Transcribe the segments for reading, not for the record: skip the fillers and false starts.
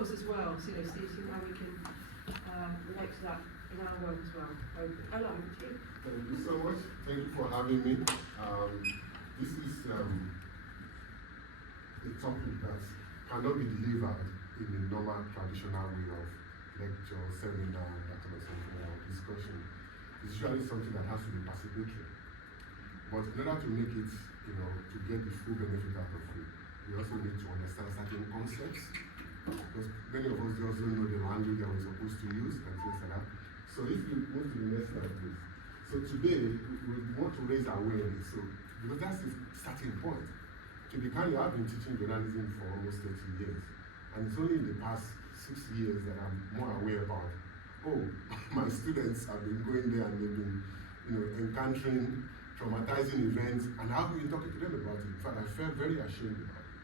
us as well, so, Steve, see how we can relate to that in our work as well. Ola, over to you. Thank you so much. Thank you for having me. This is a topic that cannot be delivered in the normal traditional way of lecture, seminar, that kind of something, or discussion. It's usually something that has to be participatory. But in order to make it, to get the full benefit out of it, we also need to understand certain concepts, because many of us just don't know the language that we're supposed to use and things like that. So if you move to the next slide, please. So today, we want to raise awareness. So, because that's the starting point. To be kind, I've been teaching journalism for almost 30 years. And it's only in the past 6 years that I'm more aware about, my students have been going there and they've been, encountering traumatizing events, and I've been talking to them about it. In fact, I felt very ashamed about it.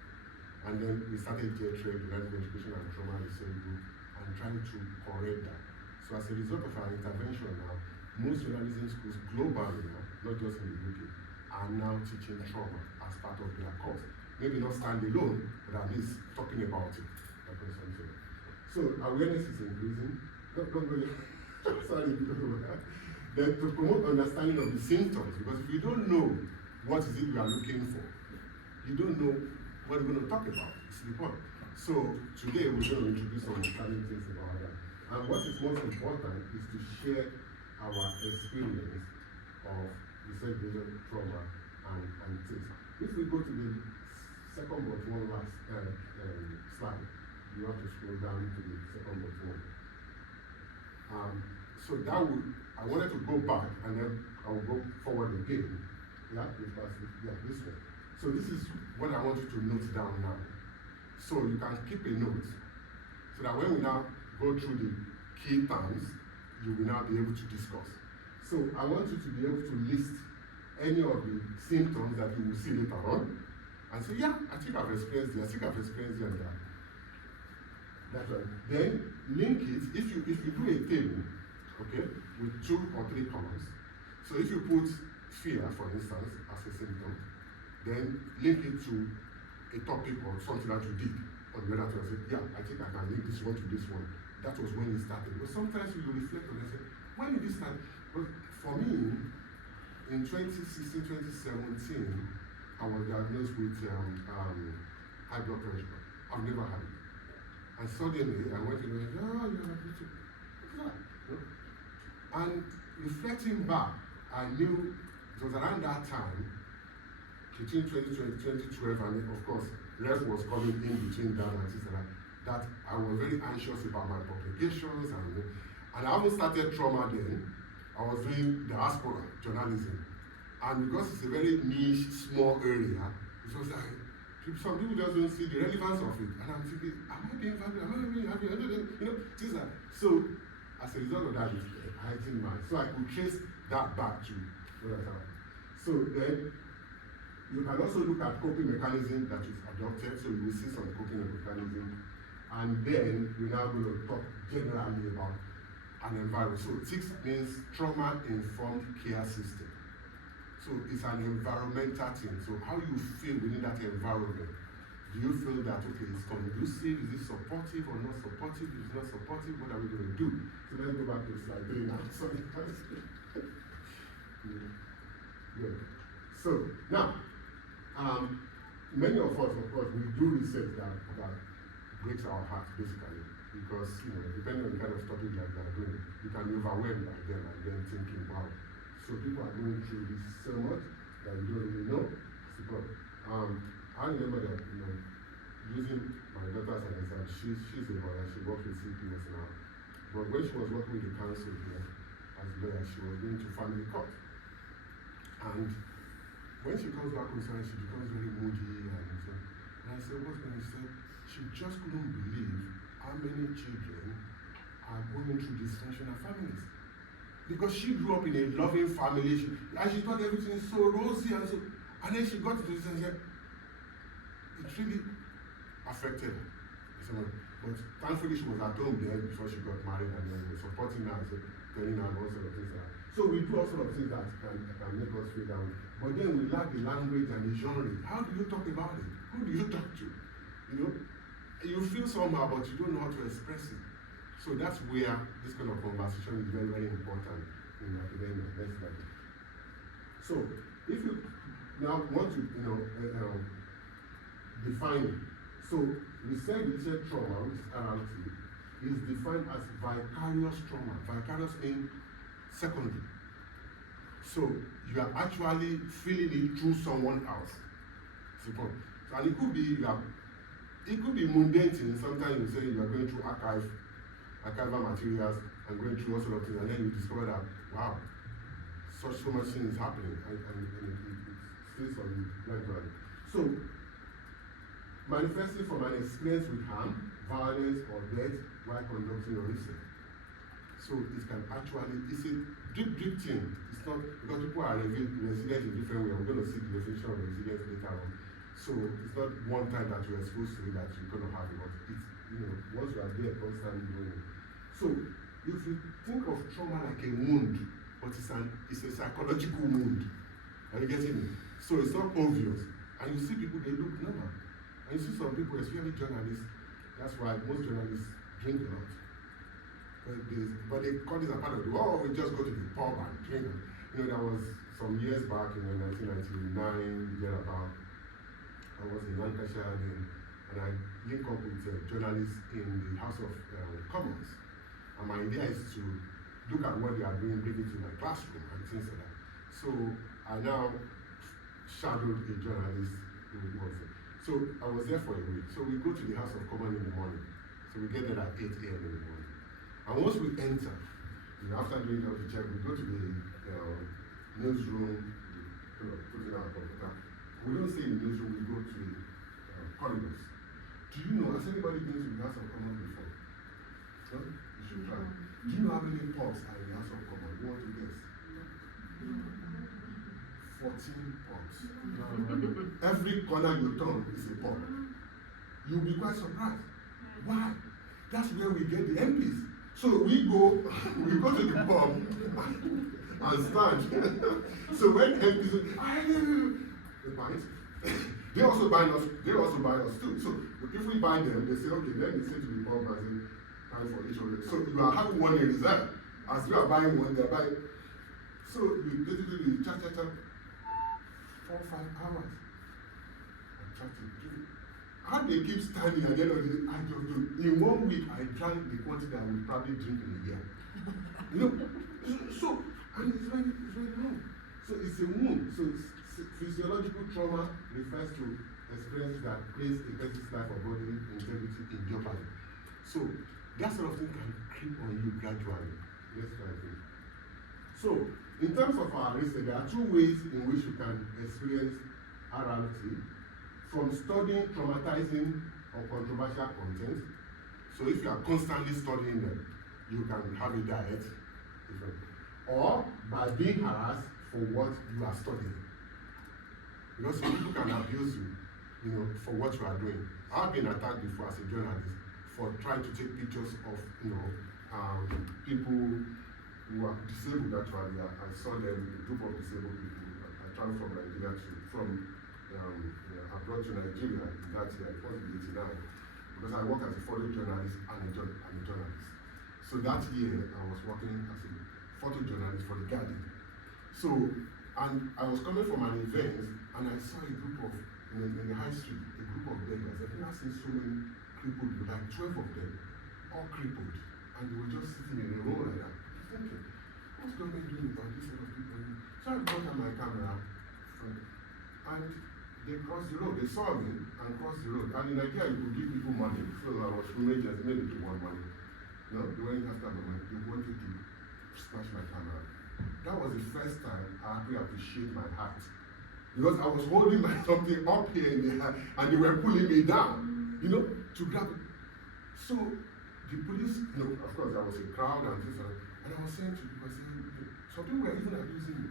And then we started JTREG, the Learning Education and Trauma Research Group, and trying to correct that. So as a result of our intervention now, most journalism schools globally now, not just in the UK, are now teaching trauma as part of their course. Maybe not stand alone, but at least talking about it. So awareness is increasing. Don't really, sorry, then to promote understanding of the symptoms, because if you don't know what is it you are looking for, you don't know what we're going to talk about. It's the point. So today we're going to introduce some understanding things about that. And what is most important is to share our experience of desegregation trauma and things. If we go to the second but one last slide, you have to scroll down to the second but one. So that would, I wanted to go back and then I will go forward again. Yeah, this one. So this is what I want you to note down now. So you can keep a note so that when we now go through the key terms, you will now be able to discuss. So I want you to be able to list any of the symptoms that you will see later on and say, yeah, I think I've experienced this, and that. That's right. Then link it, if you do a table, okay, with 2 or 3 columns. So if you put fear, for instance, as a symptom, then link it to a topic or something that you did on the other side. Say, yeah, I think I can link this one to this one. That was when it started. But sometimes you reflect on it and say, when did this start? But for me, in 2016, 2017, I was diagnosed with high blood pressure. I've never had it. And suddenly, I went to the what's that? And reflecting back, I knew it was around that time, between 2012, and of course, rest was coming in between that and things like that I was very anxious about my publications, and I haven't started trauma then. I was doing diaspora journalism. And because it's a very niche, small area, it was like, some people just don't see the relevance of it. And I'm thinking, am I being valued? Am I being happy? Things like so as a result of that, I think so I could trace that back to what I thought. So then you can also look at coping mechanism that is adopted, so you will see some coping mechanism. And then we're now going to talk generally about an environment. So TICS means trauma-informed care system. So it's an environmental thing. So how you feel within that environment. Do you feel that, okay, it's conducive? Is it supportive or not supportive? If it's not supportive, what are we going to do? So let's go back to slide 3 now. Sorry. Good. So now, many of us, of course, we do research that breaks our hearts, basically. Because, depending on the kind of topic that they are doing, you can be overwhelmed by them and then thinking, wow. So people are going through this so much that you don't really know. I remember that, using my daughter as an example, she's a lawyer, she works with CPS now. But when she was working with the council here as a lawyer, she was going to family court. And when she comes back home, she becomes very moody and so. And I said, what's going on? She said, she just couldn't believe how many children are going through dysfunctional families. Because she grew up in a loving family, and she thought everything is so rosy and so. And then she got to this and said, it really affected her. But thankfully, she was at home there before she got married, and then we were supporting her and so, telling her all sorts of things like that. So we do all sorts of things that can make us feel down. But then we lack the language and the genre. How do you talk about it? Who do you talk to? you feel somehow, but you don't know how to express it. So that's where this kind of conversation is very, very important in academia. Next slide. So if you now want to, define it. So we said trauma, which is RLT, is defined as vicarious trauma. Vicarious means secondary. So you are actually feeling it through someone else. So, and it could be mundane things. Sometimes you say you are going through archival materials and going through all sort of things, and then you discover that, wow, so much thing is happening, and it stays on you gradually. So, manifesting from an experience with harm, violence, or death while conducting your research. So it can actually, it's a deep thing. It's not, because people are resilient in different ways. We're going to see the definition of resilience later on. So it's not one time that you're exposed to it that you're going to have it, but it's, once you are there, constantly doing it. So if you think of trauma like a wound, but it's a psychological wound. Are you getting it? So it's not obvious. And you see people, they look normal. And you see some people, especially journalists, that's why most journalists drink a lot. But they call this a part of we just go to the pub and drink. There was some years back in 1999, thereabout, I was in Lancashire then, and I linked up with journalists in the House of Commons. And my idea is to look at what they are doing, bring it to my classroom and things like that. So I now shadowed a journalist who was there. So I was there for a week. So we go to the House of Commons in the morning. So we get there at 8 a.m. in the morning. And once we enter, after doing all the check, we go to the newsroom, put it on our computer. We don't stay in the newsroom, we go to the corridors. Do you know, has anybody been to the House of Commons before? No? You should try. Do you know how many pubs are in the House of Commons? You want to guess? 14 pubs. Every corner you turn is a pub. You'll be quite surprised. Why? That's where we get the MPs. So we go to the pub and stand. So when MPs they buy it, they also buy us too. So if we buy them, they say, okay, let me say to the pub and say, time for each other. So you are having one in reserve. As you are buying one, they are buying. So you basically chat 4 or 5 hours. I'm chatting. How they keep standing at the end of the day, I don't know. In 1 week, I drank the quantity that I would probably drink in a year. So and it's very wrong. So it's a wound. So physiological trauma refers to experiences that place a person's life or body integrity in jeopardy. So that sort of thing can creep on you gradually. Let's try it. So in terms of our research, there are 2 ways in which you can experience RRT. From studying traumatizing or controversial content. So if you are constantly studying them, you can have a diet. Or by being harassed for what you are studying. Because some people can abuse you, for what you are doing. I've been attacked before as a journalist for trying to take pictures of, people who are disabled actually. I saw them, a group of disabled people. I traveled from Nigeria abroad to Nigeria in that year, it was 89, because I work as a photo journalist and a journalist. So that year, I was working as a photojournalist for The Guardian. So, and I was coming from an event, and I saw a group of, in the high street, a group of beggars. I've never seen so many crippled people, like 12 of them, all crippled. And they were just sitting in a row like that. Thinking, what's government doing about this set of people? So I brought out my camera, and they crossed the road. They saw me and crossed the road. And in Nigeria, you could give people money. So I was filming just maybe to want money. No, they weren't after my money. They wanted to smash my camera. That was the first time I actually appreciate my heart. Because I was holding my something up here in the air and they were pulling me down, to grab it. So the police, of course there was a crowd and this and I was saying to people, some people were even abusing me.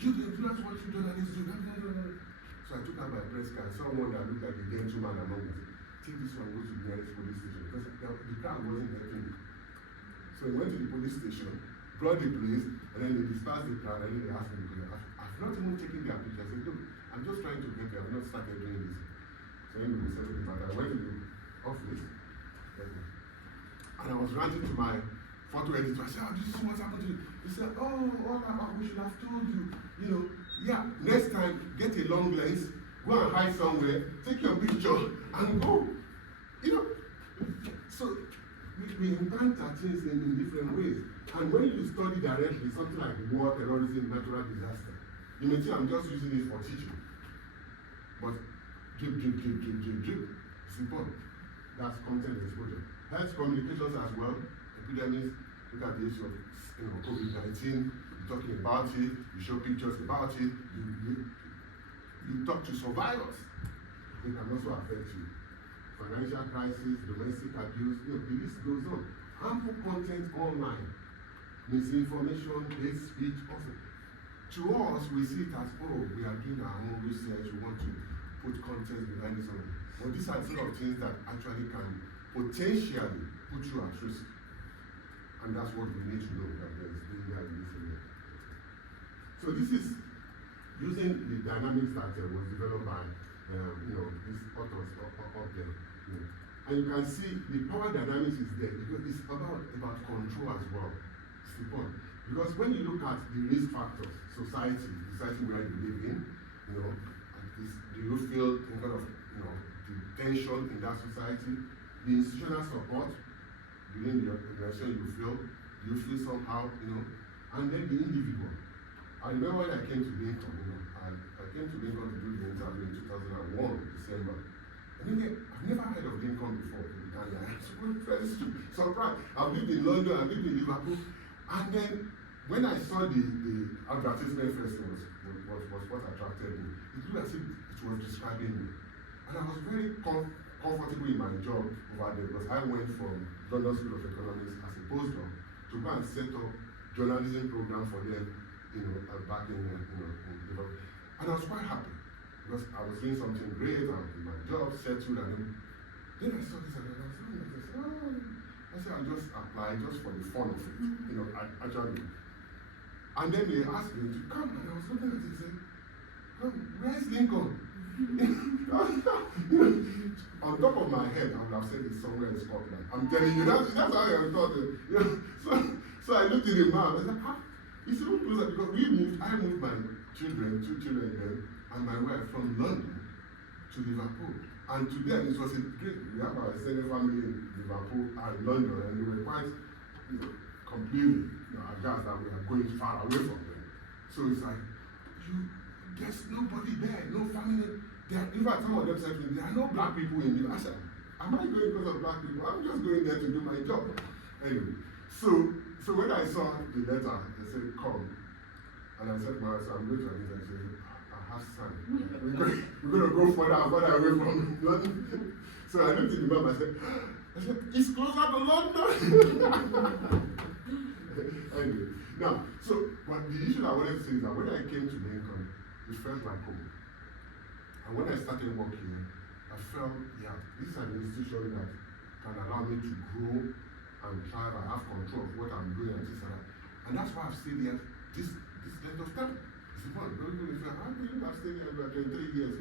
That's what you journalists do. So I took out my press card, saw one that looked like a gentleman among us. Take this one, go to the nearest police station because the crowd wasn't helping me. So we went to the police station, brought the police, and then they dispersed the crowd, and then they asked me, I've not even taken their picture. I said, look, I'm just trying to get there. I've not started doing this. So anyway, we settled the matter. I went to the And I was ranting to my photo editor. I said, oh, this is what's happened to you. He said, we should have told you. You know, yeah, next time, get a long lens, go and hide somewhere, take your picture, and go. You know, so we encounter things in different ways. And when you study directly, something like war, terrorism, natural disaster, you may think I'm just using it for teaching. But drip. It's important. That's content exposure. Health communications as well. Epidemics, look at the issue of COVID-19, you're talking about it, you show pictures about it, you talk to survivors. It can also affect you. Financial crisis, domestic abuse, the list goes on. Harmful content online, misinformation, hate speech, also. To us, we see it as, we are doing our own research, we want to put content behind this one. But these are sort of things that actually can potentially put you at risk. And that's what we need to know that there is danger in this area. So this is using the dynamics that was developed by these authors up there. And you can see the power dynamics is there because it's about control as well. It's important. Because when you look at the risk factors, society where you live in, do you feel kind of the tension in that society, the institutional support within the organization you feel, do you feel somehow, and then the individual. I remember when I came to Lincoln, I came to Lincoln to do the interview in 2001, December. And then I've never heard of Lincoln before. I was very surprised. I've lived in London, I've lived in Liverpool, and then when I saw the advertisement first, was what attracted me. It looked as if it was describing me. And I was very comfortable in my job over there because I went from London School of Economics as a postdoc to go and set up journalism program for them, back in Liverpool. And I was quite happy because I was doing something great and my job settled, and then I saw this and I was looking at this. I said I'll just apply just for the fun of it, actually. And then they asked me to come, and I was looking at it and said, where's Lincoln? On top of my head, I would have said it's somewhere in Scotland. I'm telling you, that's how I thought it. So I looked at the map and I said, it's even closer because I moved my children, 2 children then, and my wife from London to Liverpool. And to them, it was a great, we have our extended family in Liverpool and London, and they were quite completely aghast that we are going far away from them. So it's like, there's nobody there, no family. In fact, some of them said to me, there are no black people in the. I said, am I going because of black people? I'm just going there to do my job. Anyway, so when I saw the letter, they said, come. And I said, well, so I'm going to admit, I said, I have son. We're going to go further and further away from London. So I looked at the map, I said, it's closer to London. Anyway, now, but the issue I wanted to say is that when I came to Lincoln, it felt like home. And when I started working, I felt, this is an institution that can allow me to grow and thrive and have control of what I'm doing and things like that. And that's why I've stayed here this length of time. It's important. People will say, how can you have stayed here for 23 years?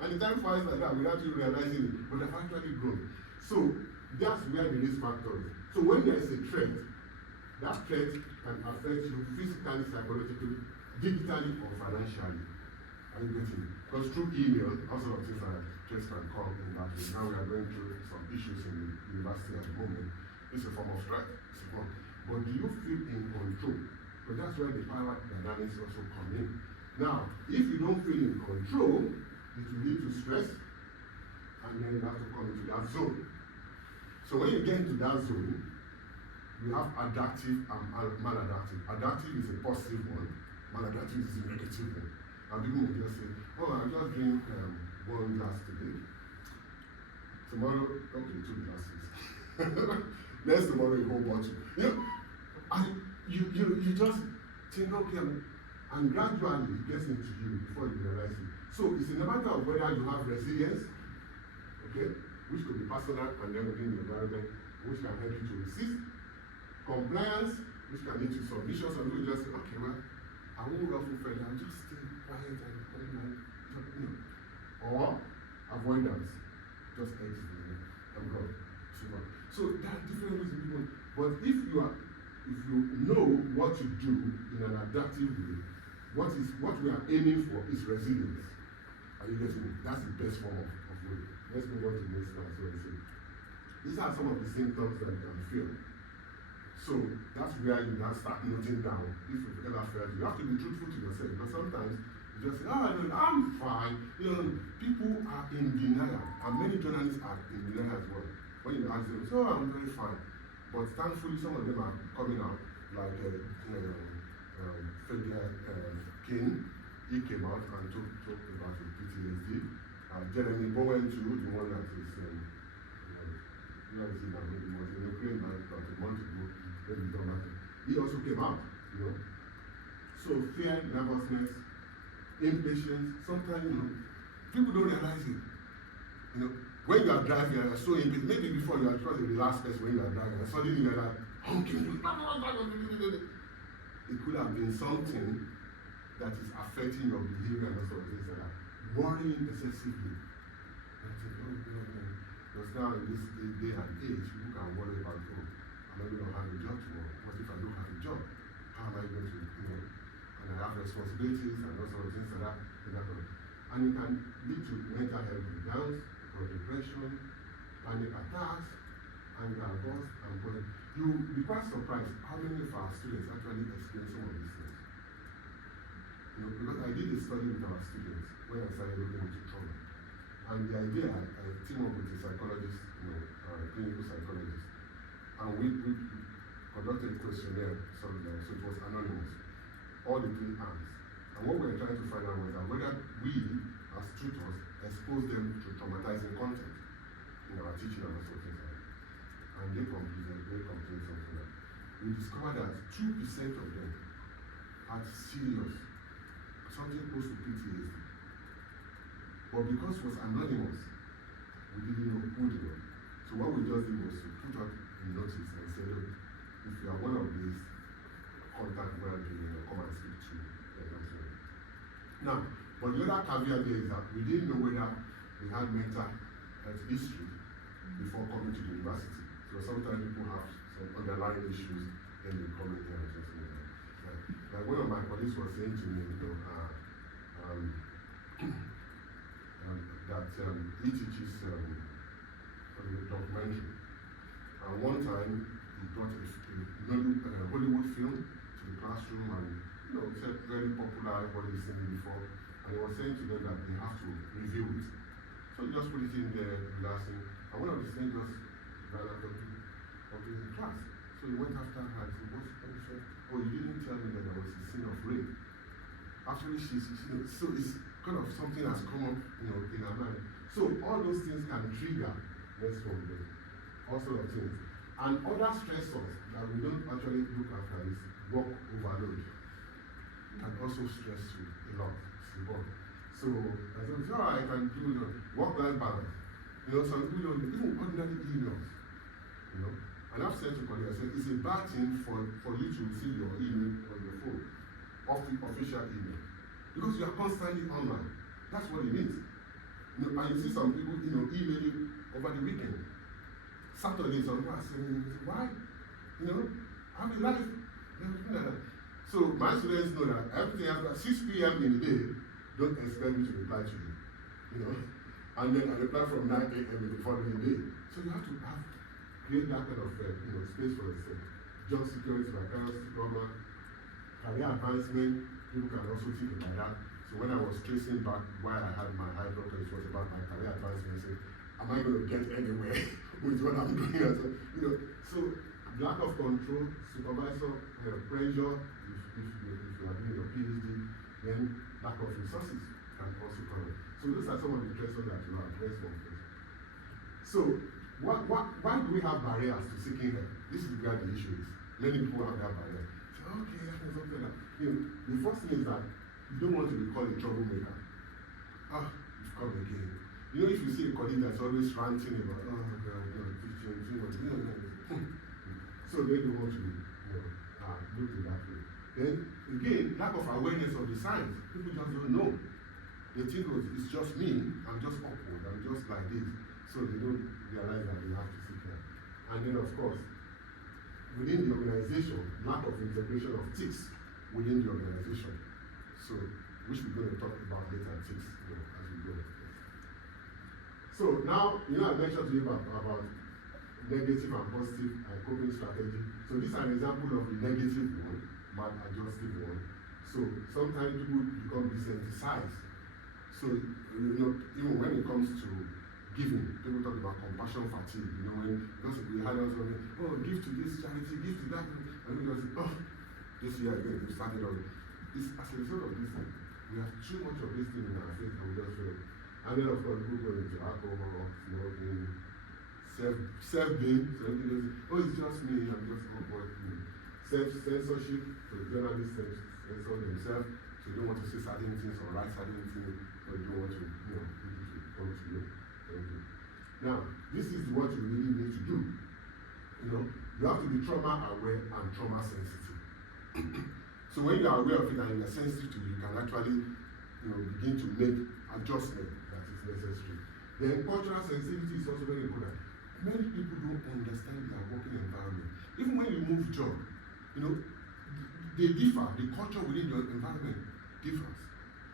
And the time flies like that without you realizing it. But I've actually grown. So that's where the risk factor is. So when there is a threat, that threat can affect you physically, psychologically, digitally, or financially. Are you getting it? Because through email, all sorts of things like threats can come in that way. Now we are going through some issues in the university at the moment. It's a form of threat. It's a form. But do you feel in control? But that's where the power dynamics also come in. Now, if you don't feel in control, it will lead to stress, and then you have to come into that zone. So when you get into that zone, we have adaptive and maladaptive. Adaptive is a positive one, maladaptive is a negative one. And people will just say, I'll just drink 1 glass today. Tomorrow, okay, 2 glasses. Next tomorrow, a whole bottle. And you just think, okay, and gradually it gets into you before you realize it. So it's a matter of whether you have resilience, okay, which could be personal and then within the environment, which can help you to resist. Compliance, which can lead to submission. Some people just say, okay, well, I won't ruffle feathers, I'll just stay quiet and or avoidance, just exit and go. So there are different ways people, but if you know what to do in an adaptive way, what we are aiming for is resilience. Are you getting me? That's the best form of way. Let's move on to the next one. So I say, these are some of the symptoms that you can feel. So that's where you now start noting down. If you've ever felt, you have to be truthful to yourself, because sometimes you just say, oh, no, I'm fine. People are in denial, and many journalists are in denial as well. When you ask them, oh, I'm very fine. But thankfully, some of them are coming out, like King. He came out and talked about his PTSD. Jeremy Bowen too, the one that is, where is he now? He was in Ukraine about a month ago. He also came out, So fear, nervousness, impatience. Sometimes, people don't realize it. When you are driving, you are so impatient. Maybe before you are probably the last person when you are driving, and suddenly you are like honking. It could have been something that is affecting your behavior and also things like that. Worrying excessively. Because now in this day and age, people can worry about, am I going to have a job tomorrow? What if I don't have a job? How am I going to, and I have responsibilities and all sorts of things like that. And it can lead to mental health breakdowns, or depression, panic attacks, anger outbursts, and bullying. You'll be quite surprised how many of our students actually experience some of these things. Because I did a study with our students when I started looking into trauma. And the idea, I teamed up with a psychologist, a clinical psychologist, and we conducted a questionnaire, so it was anonymous, all the 3 arms. And what we were trying to find out was that whether we, as tutors, expose them to traumatizing content in our teaching and also things like that. And they complained something like that. We discovered that 2% of them had serious, something close to PTSD. But because it was anonymous, we didn't know who they were. So what we just did was to put out a notice and say, look, if you are one of these, contact well-being or come and speak to them. Now, but the other caveat there is that we didn't know whether they had mental health history before coming to the university. So sometimes people have some underlying issues and they come in here and just like one of my colleagues was saying to me, that he teaches documentary. And one time he brought a Hollywood film to the classroom, and it's very popular, everybody's seen it before. And he was saying to them that they have to review it. So he just put it in there, relaxing. And one of the things just ran out of the class. So he went after her and said, oh, you didn't tell me that there was a scene of rape. Actually, so it's kind of something that's come up, in her mind. So all those things can trigger next one day, all sorts of things. And other stressors that we don't actually look after is work overload. It can also stress you a lot. So I said, I can do work-life balance. Some people don't, even ordinary emails. And I've said to colleagues, I said, it's a bad thing for you to receive your email on your phone, official email, because you are constantly online. That's what it means. And you see some people, emailing over the weekend. Saturday, some people are saying, why? I'm in life. Everything like that. So my students know that everything after 6 p.m. in the day, don't expect me to reply to you. And then I reply from 9 a.m. in the following day. So you have to create that kind of space for yourself. Job security, vacancy, government, career advancement, people can also think about that. So when I was tracing back why I had my high blood pressure, it was about my career advancement. I said, am I going to get anywhere with what I'm doing? So lack of control, supervisor pressure, if you are doing your PhD, then lack of resources can also come. So those are some of the stressors that you have addressed on first. So why do we have barriers to seeking help? This is where the issue is. Many people have that barrier. Say, okay, I can something like that. The first thing is that you don't want to be called a troublemaker. You've come again. If you see a colleague that's always ranting about, so they don't want to look in that way. Then again, lack of awareness of the signs. People just don't know. They think it's just me, I'm just awkward, I'm just like this. So they don't realize that they have to seek help. And then of course, within the organization, lack of integration of tics within the organization. So, which we're going to talk about later, tics, as we go. So now, I mentioned to you about negative and positive coping strategy. So this is an example of the negative one, maladjustive one. So sometimes people become desensitized. So, even when it comes to giving, people talk about compassion fatigue, because we had also, give to this charity, give to that, and we just say, this year again, we started on. It's as a result of this thing, we have too much of this thing in our faith, and we just feel. And then, of course, people go into alcohol, smoking, self-blame, so it's just me, I'm just working. Self-censorship, so journalists censor themselves, so you don't want to say certain things or write certain things, or you don't want to, people to come to you. Now, this is what you really need to do. You have to be trauma aware and trauma sensitive. So when you are aware of it and you are sensitive to it, you can actually, begin to make adjustment that is necessary. Then cultural sensitivity is also very important. Many people don't understand their working environment. Even when you move job, they differ. The culture within your environment differs.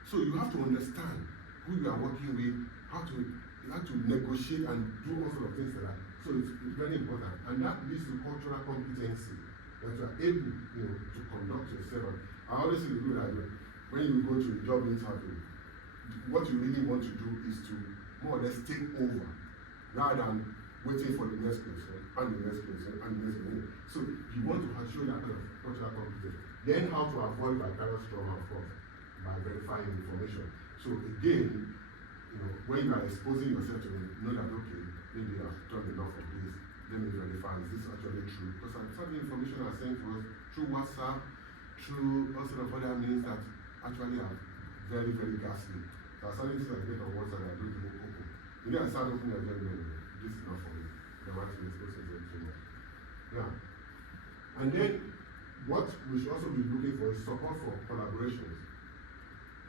So you have to understand who you are working with, how to negotiate and do all sorts of things like that. So it's very important. And that leads to cultural competency, that you are able, to conduct yourself. I always say that when you go to a job interview, what you really want to do is to more or less take over, rather than waiting for the next person, and the next person, and the next person. So you want to show that kind of cultural competence. Then how to avoid vicarious trauma, of course, by verifying information. So again, when you are exposing yourself to know that, okay, maybe I've done enough of this, let me verify, is this actually true? Because some information are sent to us through WhatsApp, through all sort of other means that actually are very, very ghastly. There are certain things I get on WhatsApp that I don't even open. I start opening a very many. This is not for me. I'm actually exposed to them too much. Now, and then what we should also be looking for is support for collaborations.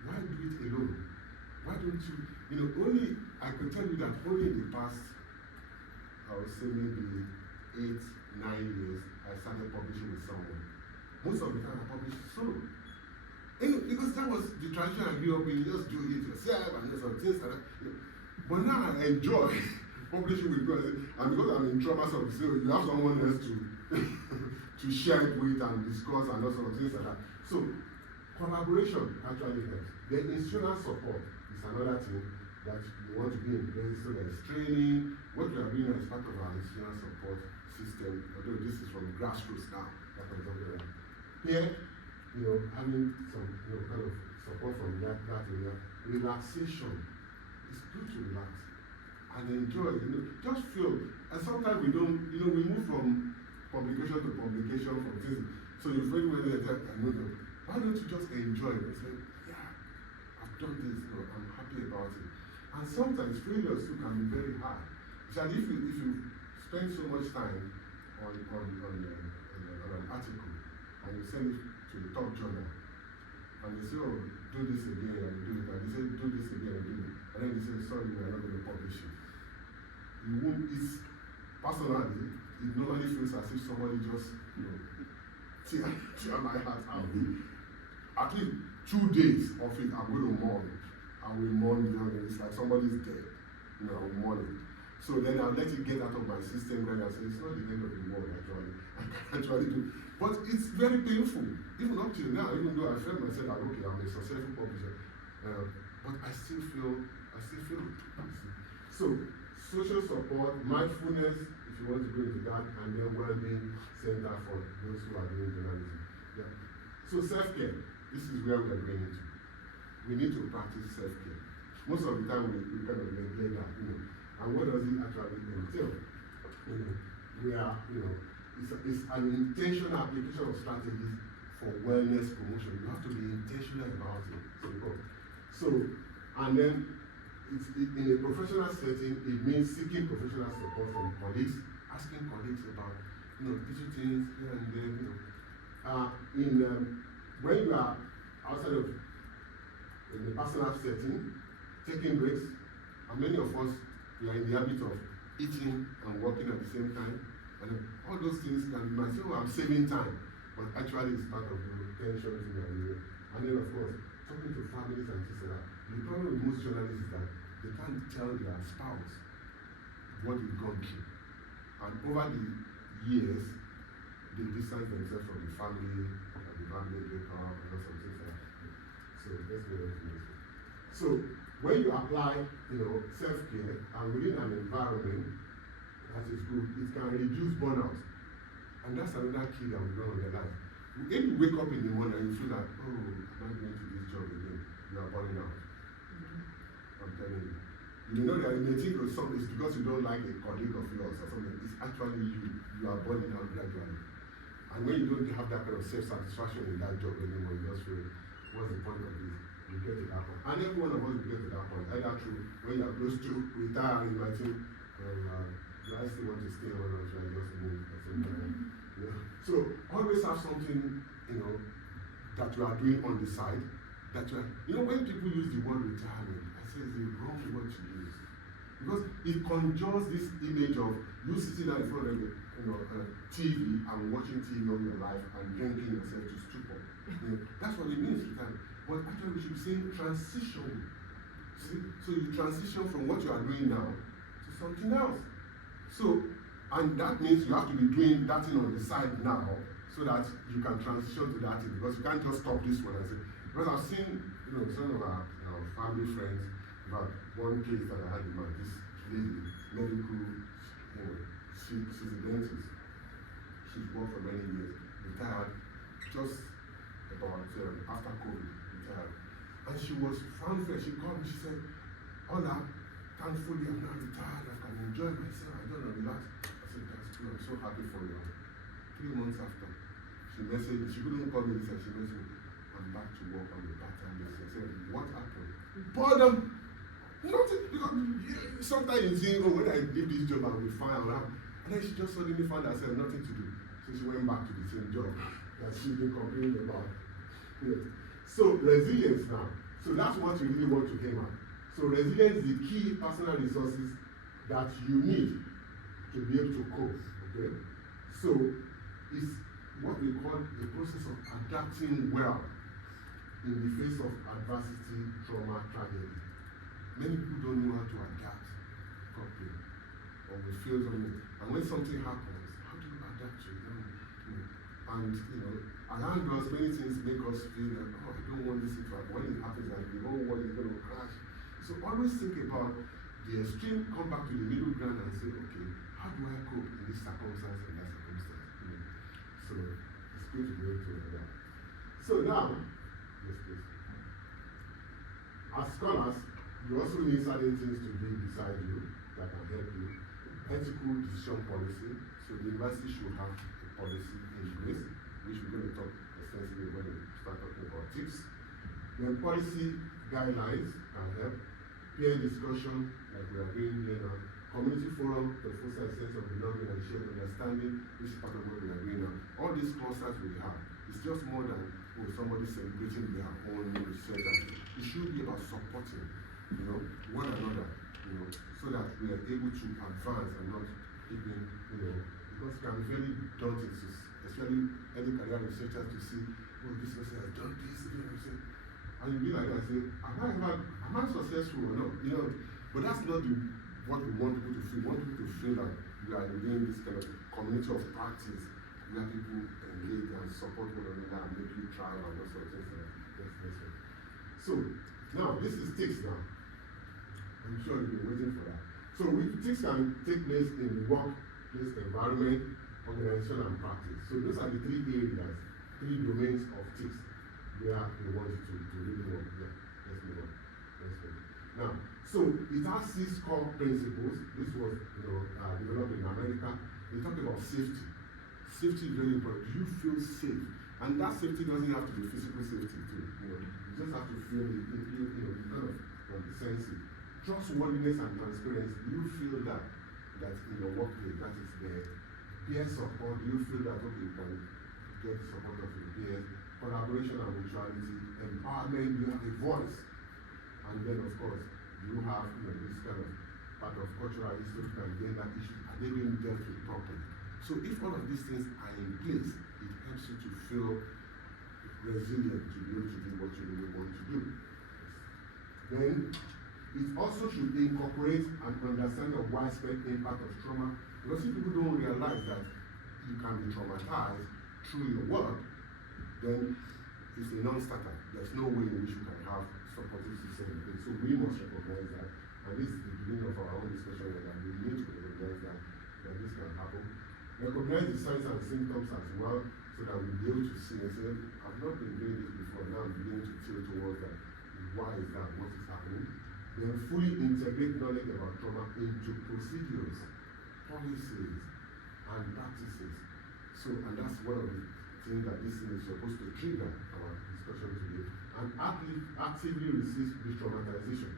Why do it alone? Why don't you, I could tell you that only in the past, I would say maybe 8, 9 years, I started publishing with someone. Most of the time I published solo. Because that was the tradition I grew up in, you just do it yourself and just some things like that. But now I enjoy publishing with people, and because I'm in trauma, so you have someone else to share it with and discuss and all sorts of things like that. So collaboration actually helps. The insurance support is another thing that you want to be in place. So there's training. What we are doing as part of our insurance support system, although this is from grassroots now, that I'm talking about. Here, having some kind of support from that area. Relaxation. It's good to relax and enjoy, just feel. And sometimes we don't, we move from publication to publication from things. So you very well know that. Why don't you just enjoy it? Say, yeah, I've done this, I'm happy about it. And sometimes failures too can be very hard. So if you spend so much time on an article and you send it to the top journal, and they say, do this again, and you do it, and they say, do this again, and do it, and then they say, sorry, we are not going to publish it. Personally, it normally feels as if somebody just, tear my heart out. At least 2 days of it, I'm going to mourn. I will mourn, it's like somebody's dead, I will mourn it. So then I'll let it get out of my system, and I'll say, it's not the end of the world, actually. I can actually do. But it's very painful, even up till now, even though I felt myself like, okay, I'm a successful publisher. But I still feel it. So, social support, mindfulness, if you want to go into that, and then well-being center for those who are doing journalism. Yeah. So self-care, this is where we are going into. We need to practice self-care. Most of the time we kind of neglect that, And what does it actually entail? We are, it's an intentional application of strategies for wellness promotion. You have to be intentional about it. So, and then in a professional setting, it means seeking professional support from colleagues, asking colleagues about, little things here and there, when you are outside of in the personal setting, taking breaks, and many of us, we are in the habit of eating and working at the same time. And all those things can be might say, oh, I'm saving time, but actually it's part of the tension thing that we do. And then of course, talking to families and things like that. The problem with most journalists is that they can't tell their spouse what they've gone through. And over the years, they distance themselves from the family, and the family breakup, and all some things like that. So let's go on to this. So when you apply, self-care and within an environment that is good, it can reduce burnout. And that's another key that we don't realize. If you wake up in the morning and you feel like, oh, am I going to this job again? You are burning out. I'm telling you. You know that you may think it's because you don't like a colleague of yours or something. It's actually you are burning out gradually. And when you don't have that kind of self-satisfaction in that job anymore, you just feel, what's the point of this? You get to that point. And every one of us will get to that point. Either through when you are close to retiring, you might think, do I still want to stay on or should I just move or something? So always have something, that you are doing on the side. That you are, when people use the word retirement, I say it's the wrong word to use. Because it conjures this image of you sitting there in front of the TV and watching TV all your life and drinking yourself to stupor. That's what it means, retirement. But actually we should be saying transition. See? So you transition from what you are doing now to something else. So, and that means you have to be doing that thing on the side now so that you can transition to that thing, because you can't just stop this one and say, because I've seen, some of our family friends, about one case that I had in mind, this lady, medical, she's a dentist. She's worked for many years, retired, just about after COVID, retired. And she was found fair. She called me, she said, Ola, thankfully I'm now retired, I can enjoy myself, I don't know, relax. I said, that's good, I'm so happy for you. 3 months after, she messaged me, she couldn't call me this, and she messaged me, I'm back to work on the part-time basis. I said, what happened? Boredom! Nothing, because sometimes you think, oh, when I leave this job, I'll be fine, and then she just suddenly found herself nothing to do. So she went back to the same job that she's been complaining about. Yes. So resilience now. So that's what you really want to aim at. So resilience is the key personal resources that you need to be able to cope. Okay? So it's what we call the process of adapting well in the face of adversity, trauma, tragedy. Many people don't know how to adapt properly, or we feel something. And when something happens, how do you adapt to it? And around us, many things make us feel that, oh, I don't want this to happen. When it happens, like the whole world is going to crash. So always think about the extreme, come back to the middle ground and say, okay, how do I cope in this circumstance and that circumstance? So it's good to be able to adapt. So now, yes, please. As scholars, you also need certain things to be beside you that can help you. Ethical decision policy. So the university should have a policy in place, which we're going to talk extensively when we start talking about tips. Then policy guidelines can help. Peer discussion, like we are doing here now. Community forum to foster a sense of belonging and shared understanding, which is part of what we are doing now. All these clusters we have, it's just more than somebody celebrating their own research. It should be about supporting, one another, so that we are able to advance and not keeping, because it can be very daunting, especially early career researchers, to see, oh, this person has done this, and you be like that, say, am I successful or not? But that's not what we want people to feel. We want people to feel like we are within this kind of community of practice where people engage and support one another and make you try and all sorts of things. So now this is tics now. I'm sure you've been waiting for that. So tics can take place in the workplace environment, organization, and practice. So those are the 3 areas, 3 domains of tics where we want you to really work. Yeah, let's move on. Now, so it has 6 core principles. This was developed in America. They talk about safety. Safety is very important. You feel safe. And that safety doesn't have to be physical safety too. You just have to feel kind of the senses. Trustworthiness and transparency. You feel that in your workplace, that is there. Peer support. You feel that, okay, you can get support of your peers. Collaboration and mutuality. Empowerment. You have a voice. And then, of course, you have this kind of part of cultural history and gender issues. Are they being dealt with properly? So if all of these things are in place, it helps you to feel resilient to be able to do what you really want to do. Then it also should incorporate an understanding of widespread impact of trauma, because if people don't realize that you can be traumatized through your work, then it's a non-starter. There's no way in which you can have supportive system in place. So we must recognize that, and this is the beginning of our own discussion, that we need to recognize that this can happen. Recognize the signs and symptoms as well, so that we'll be able to see and say, I've not been doing this before, now I'm beginning to tilt towards that. Why is that? What is happening? Then fully integrate knowledge about trauma into procedures, policies, and practices. So, and that's one of the things that this thing is supposed to trigger our discussion today. And actively resist re-traumatization.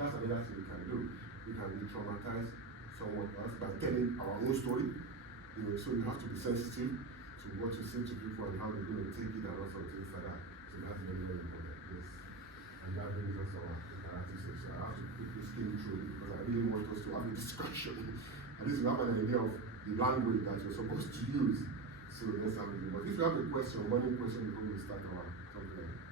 That's another thing we can do. We can re-traumatize someone else by telling our own story. So you have to be sensitive to what you say to people and how they're going to take it and all sorts of things like that. So that's very, very important. Yes. And that brings us to our interactive session. I have to quickly skim through it because I really want us to have a discussion. At least you have an idea of the language that you're supposed to use. So let's have it. But if you have a question, one question before we start our something like that.